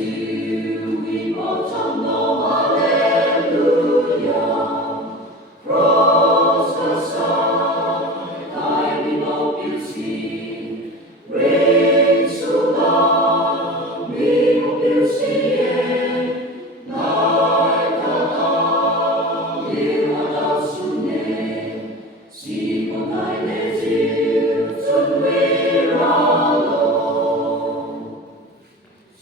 Gesù, vi portano alleluia. Prostasai, dai rinnoviusi, ring sulla, rinnoviusi, dai kata, liwadasune, Simon Leziu, Tsunwiralo.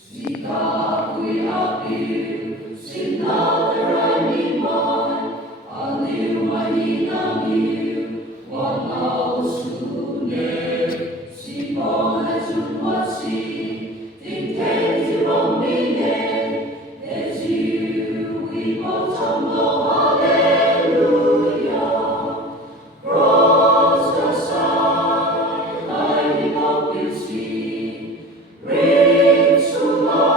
Sikapui apiu, sinadarai nimai, aliu maninamiu, wanau sune, Simon Leziumasi, Tinkezi romine, Leziu, ipotamno, alleluia. Prostasai, dai rinnoviusi, ring sulla,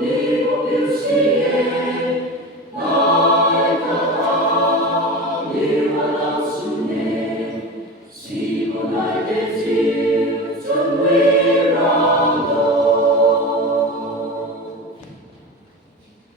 rinnoviusi, dai kata, liwadasune, Simon Leziu,